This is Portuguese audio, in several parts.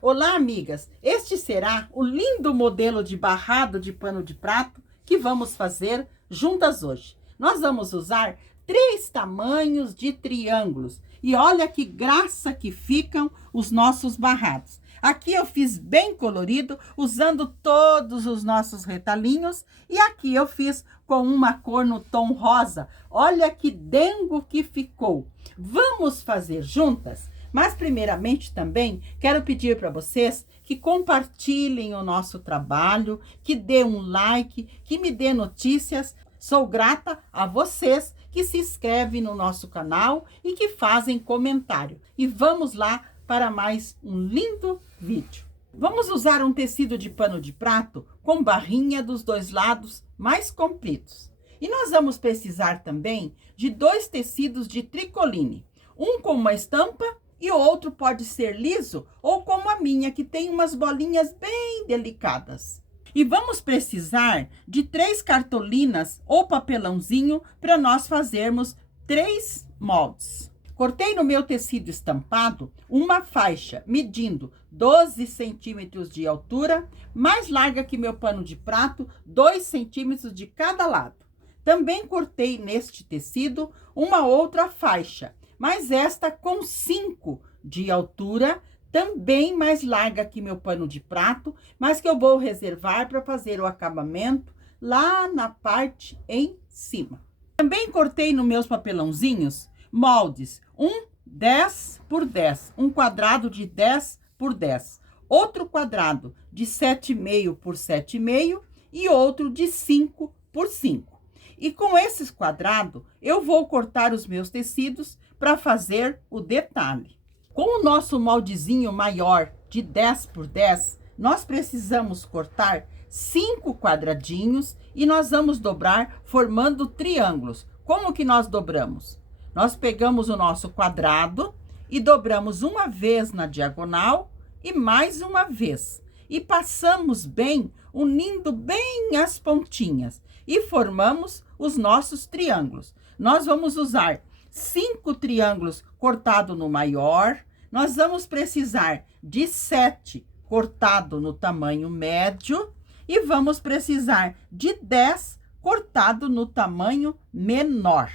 Olá, amigas! Este será o lindo modelo de barrado de pano de prato que vamos fazer juntas hoje. Nós vamos usar 3 tamanhos de triângulos e olha que graça que ficam os nossos barrados. Aqui eu fiz bem colorido, usando todos os nossos retalhinhos, e aqui eu fiz com uma cor no tom rosa. Olha que dengo que ficou! Vamos fazer juntas? Mas primeiramente também quero pedir para vocês que compartilhem o nosso trabalho, que dê um like, que me dê notícias. Sou grata a vocês que se inscrevem no nosso canal e que fazem comentário. E vamos lá para mais um lindo vídeo. Vamos usar um tecido de pano de prato com barrinha dos 2 lados mais compridos. E nós vamos precisar também de 2 tecidos de tricoline. Um com uma estampa e o outro pode ser liso ou como a minha, que tem umas bolinhas bem delicadas. E vamos precisar de 3 cartolinas ou papelãozinho para nós fazermos 3 moldes. Cortei no meu tecido estampado uma faixa medindo 12 centímetros de altura, mais larga que meu pano de prato, 2 centímetros de cada lado. Também cortei neste tecido uma outra faixa, mas esta com 5 de altura, também mais larga que meu pano de prato, mas que eu vou reservar para fazer o acabamento lá na parte em cima. Também cortei nos meus papelãozinhos moldes, 10 por 10, um quadrado de 10 por 10, outro quadrado de 7,5 por 7,5 e outro de 5 por 5. E com esses quadrados, eu vou cortar os meus tecidos para fazer o detalhe. Com o nosso moldezinho maior de 10 por 10, nós precisamos cortar 5 quadradinhos e nós vamos dobrar formando triângulos. Como que nós dobramos? Nós pegamos o nosso quadrado e dobramos uma vez na diagonal e mais uma vez. E passamos bem, unindo bem as pontinhas e formamos os nossos triângulos. Nós vamos usar 5 triângulos cortado no maior, nós vamos precisar de 7 cortado no tamanho médio e vamos precisar de 10 cortado no tamanho menor.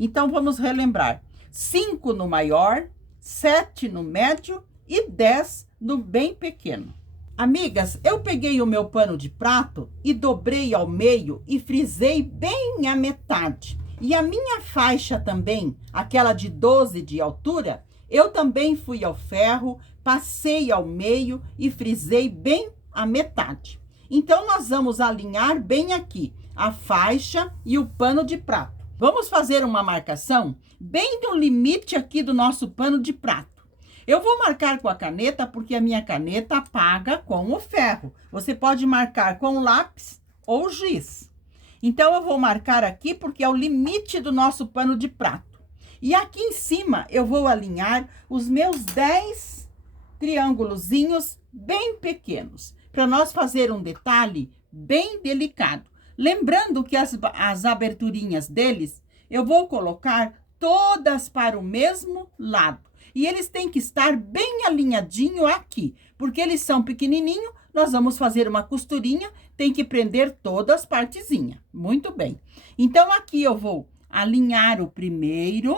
Então, vamos relembrar: 5 no maior, 7 no médio e 10 no bem pequeno. Amigas, eu peguei o meu pano de prato e dobrei ao meio e frisei bem a metade. E a minha faixa também, aquela de 12 de altura, eu também fui ao ferro, passei ao meio e frisei bem a metade. Então, nós vamos alinhar bem aqui a faixa e o pano de prato. Vamos fazer uma marcação bem no limite aqui do nosso pano de prato. Eu vou marcar com a caneta porque a minha caneta apaga com o ferro. Você pode marcar com lápis ou giz. Então, eu vou marcar aqui porque é o limite do nosso pano de prato. E aqui em cima, eu vou alinhar os meus 10 triângulozinhos bem pequenos, para nós fazer um detalhe bem delicado. Lembrando que as aberturinhas deles, eu vou colocar todas para o mesmo lado. E eles têm que estar bem alinhadinho aqui, porque eles são pequenininhos, nós vamos fazer uma costurinha, tem que prender todas as partezinhas. Muito bem. Então, aqui eu vou alinhar o primeiro,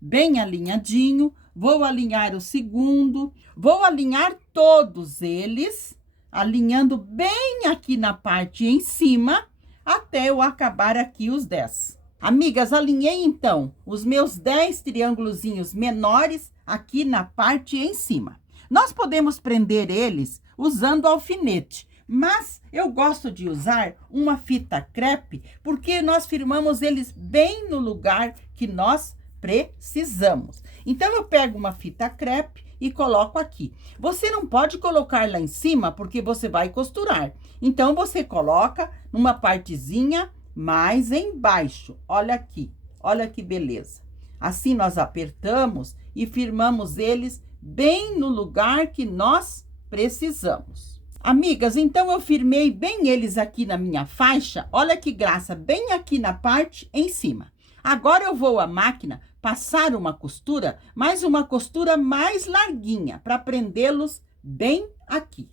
bem alinhadinho, vou alinhar o segundo, vou alinhar todos eles, alinhando bem aqui na parte em cima, até eu acabar aqui os 10. Amigas, alinhei então os meus 10 triângulozinhos menores aqui na parte em cima. Nós podemos prender eles usando alfinete, mas eu gosto de usar uma fita crepe, porque nós firmamos eles bem no lugar que nós precisamos. Então, eu pego uma fita crepe e coloco aqui. Você não pode colocar lá em cima, porque você vai costurar. Então, você coloca numa partezinha mais embaixo. Olha aqui, olha que beleza. Assim, nós apertamos e firmamos eles bem no lugar que nós precisamos. Amigas, então eu firmei bem eles aqui na minha faixa. Olha que graça, bem aqui na parte em cima. Agora eu vou à máquina passar uma costura, mas uma costura mais larguinha, para prendê-los bem aqui.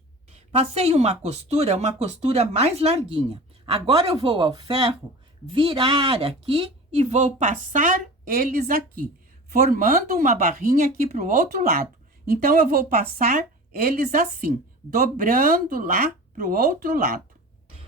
Passei uma costura mais larguinha. Agora eu vou ao ferro virar aqui e vou passar eles aqui, formando uma barrinha aqui para o outro lado. Então, eu vou passar eles assim, dobrando lá para o outro lado.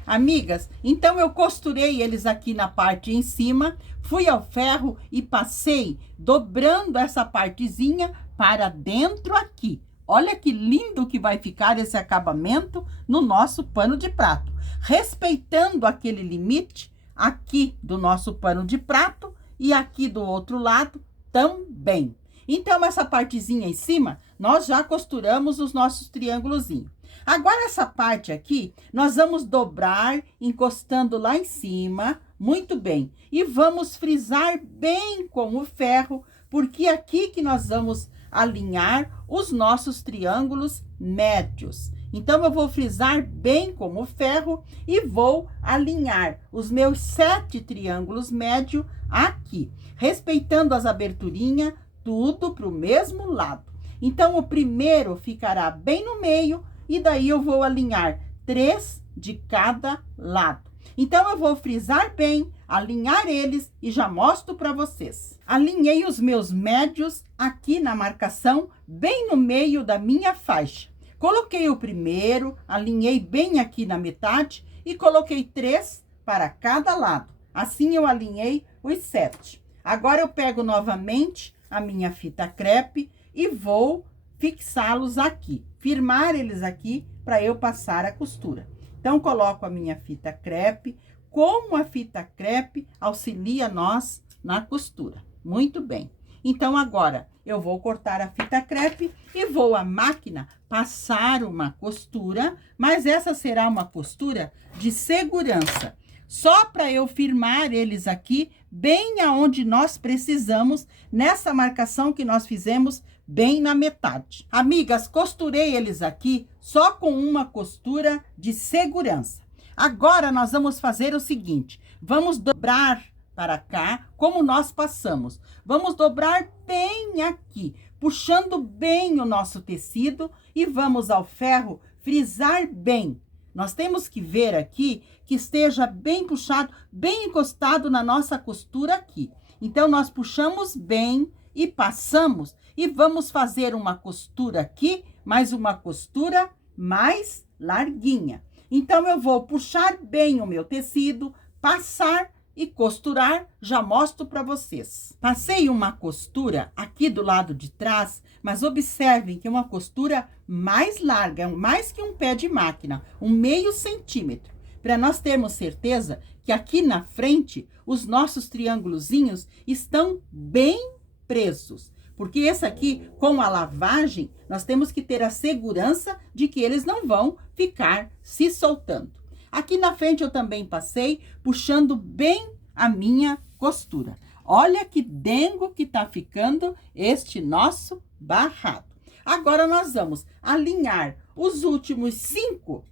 Amigas, então eu costurei eles aqui na parte em cima, fui ao ferro e passei dobrando essa partezinha para dentro aqui. Olha que lindo que vai ficar esse acabamento no nosso pano de prato, respeitando aquele limite aqui do nosso pano de prato e aqui do outro lado também. Então, essa partezinha em cima, nós já costuramos os nossos triângulozinhos. Agora, essa parte aqui, nós vamos dobrar, encostando lá em cima, muito bem. E vamos frisar bem com o ferro, porque aqui que nós vamos alinhar os nossos triângulos médios. Então, eu vou frisar bem com o ferro e vou alinhar os meus 7 triângulos médios aqui, respeitando as aberturinhas, tudo para o mesmo lado. Então, o primeiro ficará bem no meio e daí eu vou alinhar 3 de cada lado. Então, eu vou frisar bem, alinhar eles e já mostro para vocês. Alinhei os meus médios aqui na marcação, bem no meio da minha faixa. Coloquei o primeiro, alinhei bem aqui na metade e coloquei 3 para cada lado. Assim, eu alinhei os 7. Agora, eu pego novamente a minha fita crepe e vou fixá-los aqui, firmar eles aqui para eu passar a costura. Então, coloco a minha fita crepe, como a fita crepe auxilia nós na costura. Muito bem. Então, agora, eu vou cortar a fita crepe e vou à máquina passar uma costura, mas essa será uma costura de segurança. Só para eu firmar eles aqui, bem aonde nós precisamos, nessa marcação que nós fizemos bem na metade. Amigas, costurei eles aqui só com uma costura de segurança. Agora, nós vamos fazer o seguinte, vamos dobrar para cá, como nós passamos. Vamos dobrar bem aqui, puxando bem o nosso tecido e vamos ao ferro frisar bem. Nós temos que ver aqui que esteja bem puxado, bem encostado na nossa costura aqui. Então, nós puxamos bem e passamos e vamos fazer uma costura aqui, mas uma costura mais larguinha. Então, eu vou puxar bem o meu tecido, passar e costurar, já mostro para vocês. Passei uma costura aqui do lado de trás, mas observem que é uma costura mais larga, mais que um pé de máquina, 1/2 centímetro, para nós termos certeza que aqui na frente os nossos triângulozinhos estão bem presos. Porque esse aqui, com a lavagem, nós temos que ter a segurança de que eles não vão ficar se soltando. Aqui na frente eu também passei, puxando bem a minha costura. Olha que dengo que tá ficando este nosso barrado. Agora, nós vamos alinhar os últimos 5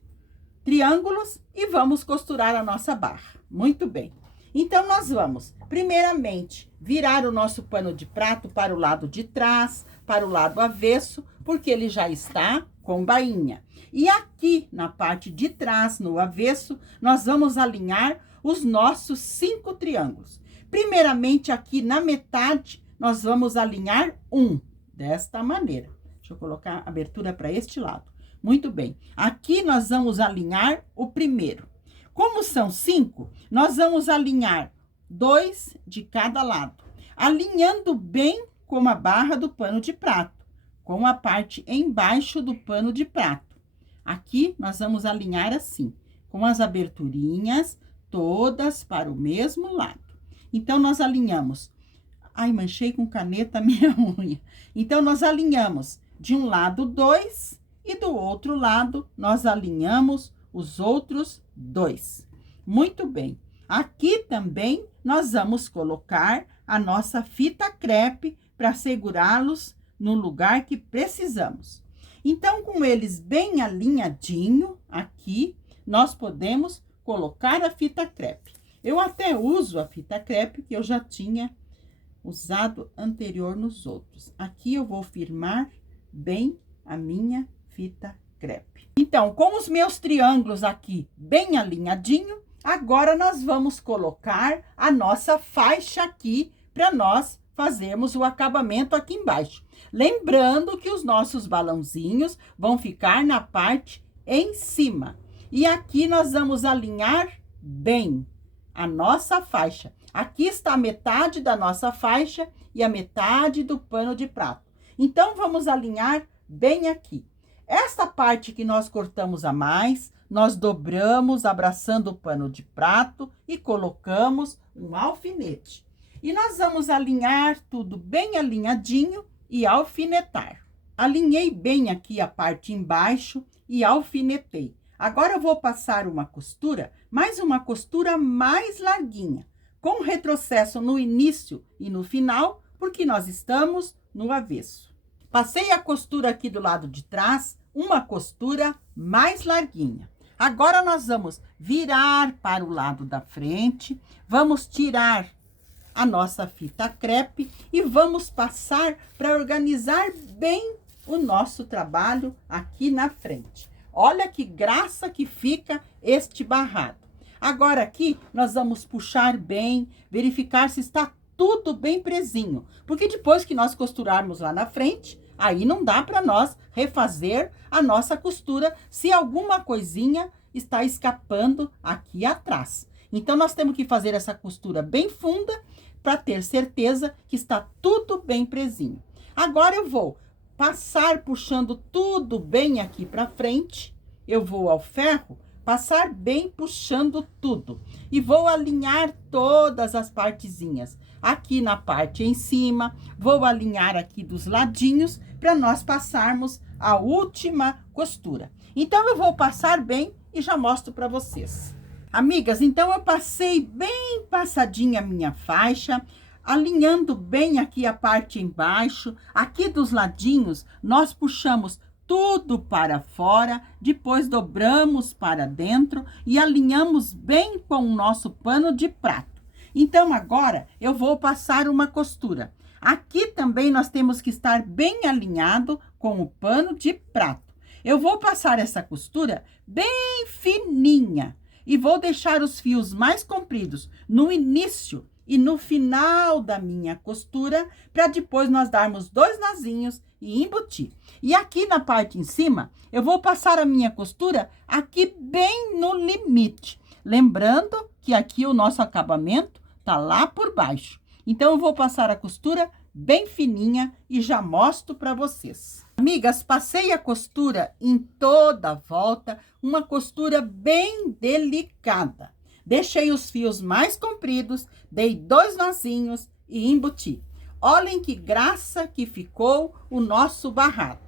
triângulos e vamos costurar a nossa barra. Muito bem. Então, nós vamos, primeiramente, virar o nosso pano de prato para o lado de trás, para o lado avesso, porque ele já está com bainha. E aqui, na parte de trás, no avesso, nós vamos alinhar os nossos 5 triângulos. Primeiramente, aqui na metade, nós vamos alinhar desta maneira. Deixa eu colocar a abertura para este lado. Muito bem. Aqui, nós vamos alinhar o primeiro. Como são 5, nós vamos alinhar 2 de cada lado, alinhando bem com a barra do pano de prato, com a parte embaixo do pano de prato. Aqui, nós vamos alinhar assim, com as aberturinhas todas para o mesmo lado. Então, nós alinhamos. Ai, manchei com caneta a minha unha. Então, nós alinhamos de um lado 2 e do outro lado, nós alinhamos os outros 2. Muito bem. Aqui também, nós vamos colocar a nossa fita crepe para segurá-los no lugar que precisamos. Então, com eles bem alinhadinho aqui, nós podemos colocar a fita crepe. Eu até uso a fita crepe que eu já tinha usado anterior nos outros. Aqui eu vou firmar bem a minha fita crepe. Então, com os meus triângulos aqui bem alinhadinho, agora nós vamos colocar a nossa faixa aqui para nós fazermos o acabamento aqui embaixo. Lembrando que os nossos balãozinhos vão ficar na parte em cima. E aqui nós vamos alinhar bem a nossa faixa. Aqui está a metade da nossa faixa e a metade do pano de prato. Então, vamos alinhar bem aqui. Esta parte que nós cortamos a mais, nós dobramos, abraçando o pano de prato e colocamos um alfinete. E nós vamos alinhar tudo bem alinhadinho e alfinetar. Alinhei bem aqui a parte embaixo e alfinetei. Agora eu vou passar uma costura, mas uma costura mais larguinha, com retrocesso no início e no final, porque nós estamos no avesso. Passei a costura aqui do lado de trás, uma costura mais larguinha. Agora nós vamos virar para o lado da frente, vamos tirar a nossa fita crepe e vamos passar para organizar bem o nosso trabalho aqui na frente. Olha que graça que fica este barrado. Agora aqui nós vamos puxar bem, verificar se está tudo bem presinho, porque depois que nós costurarmos lá na frente, aí não dá para nós refazer a nossa costura se alguma coisinha está escapando aqui atrás. Então, nós temos que fazer essa costura bem funda para ter certeza que está tudo bem presinho. Agora, eu vou passar puxando tudo bem aqui para frente. Eu vou ao ferro, passar bem puxando tudo. E vou alinhar todas as partezinhas. Aqui na parte em cima, vou alinhar aqui dos ladinhos para nós passarmos a última costura. Então, eu vou passar bem e já mostro para vocês. Amigas, então eu passei bem passadinha a minha faixa, alinhando bem aqui a parte embaixo, aqui dos ladinhos, nós puxamos tudo para fora, depois dobramos para dentro e alinhamos bem com o nosso pano de prato. Então, agora eu vou passar uma costura. Aqui também nós temos que estar bem alinhado com o pano de prato. Eu vou passar essa costura bem fininha e vou deixar os fios mais compridos no início e no final da minha costura, para depois nós darmos 2 nozinhos e embutir. E aqui na parte em cima, eu vou passar a minha costura aqui bem no limite. Lembrando que aqui o nosso acabamento tá lá por baixo. Então, eu vou passar a costura bem fininha e já mostro para vocês. Amigas, passei a costura em toda a volta, uma costura bem delicada. Deixei os fios mais compridos, dei 2 nozinhos e embuti. Olhem que graça que ficou o nosso barrado.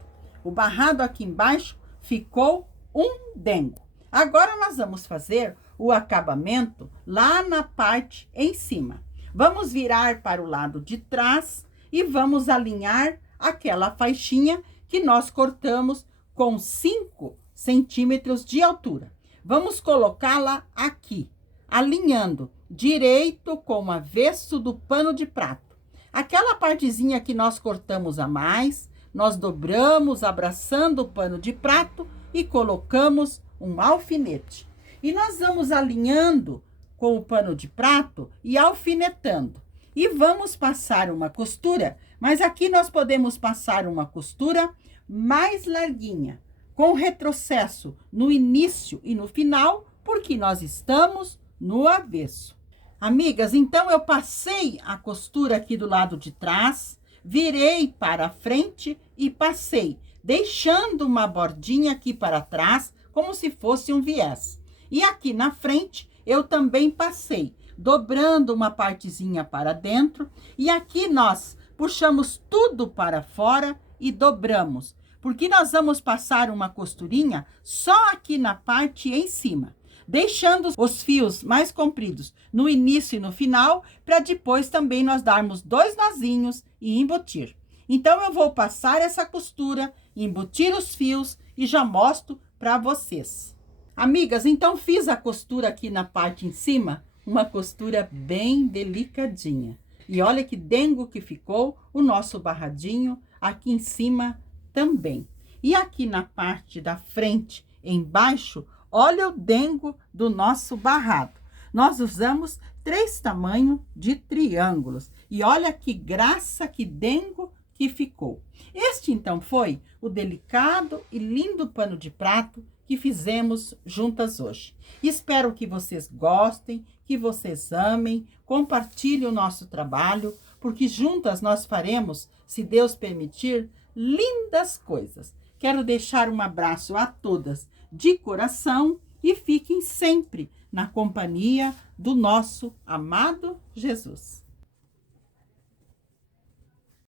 O barrado aqui embaixo ficou um dengo. Agora, nós vamos fazer o acabamento lá na parte em cima. Vamos virar para o lado de trás e vamos alinhar aquela faixinha que nós cortamos com 5 centímetros de altura. Vamos colocá-la aqui, alinhando direito com o avesso do pano de prato. Aquela partezinha que nós cortamos a mais, nós dobramos, abraçando o pano de prato e colocamos um alfinete. E nós vamos alinhando com o pano de prato e alfinetando. E vamos passar uma costura, mas aqui nós podemos passar uma costura mais larguinha, com retrocesso no início e no final, porque nós estamos no avesso. Amigas, então eu passei a costura aqui do lado de trás, virei para a frente e passei, deixando uma bordinha aqui para trás, como se fosse um viés. E aqui na frente, eu também passei, dobrando uma partezinha para dentro, e aqui nós puxamos tudo para fora e dobramos, porque nós vamos passar uma costurinha só aqui na parte em cima, deixando os fios mais compridos no início e no final, para depois também nós darmos 2 nozinhos e embutir. Então, eu vou passar essa costura, embutir os fios e já mostro para vocês. Amigas, então fiz a costura aqui na parte em cima, uma costura bem delicadinha. E olha que dengo que ficou o nosso barradinho aqui em cima também. E aqui na parte da frente, embaixo, olha o dengo do nosso barrado. Nós usamos 3 tamanhos de triângulos. E olha que graça, que dengo que ficou. Este, então, foi o delicado e lindo pano de prato que fizemos juntas hoje. Espero que vocês gostem, que vocês amem, compartilhem o nosso trabalho, porque juntas nós faremos, se Deus permitir, lindas coisas. Quero deixar um abraço a todas de coração e fiquem sempre na companhia do nosso amado Jesus.